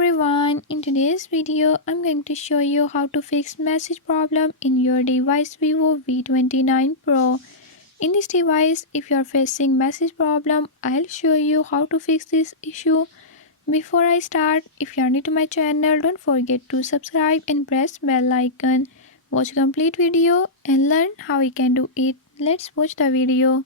everyone, in today's video I'm going to show you how to fix message problem in your device Vivo V29 Pro. In this device, if you are facing message problem, I'll show you how to fix this issue. Before I start, if you are new to my channel, don't forget to subscribe and press bell icon. Watch complete video and learn how you can do it. Let's watch the video.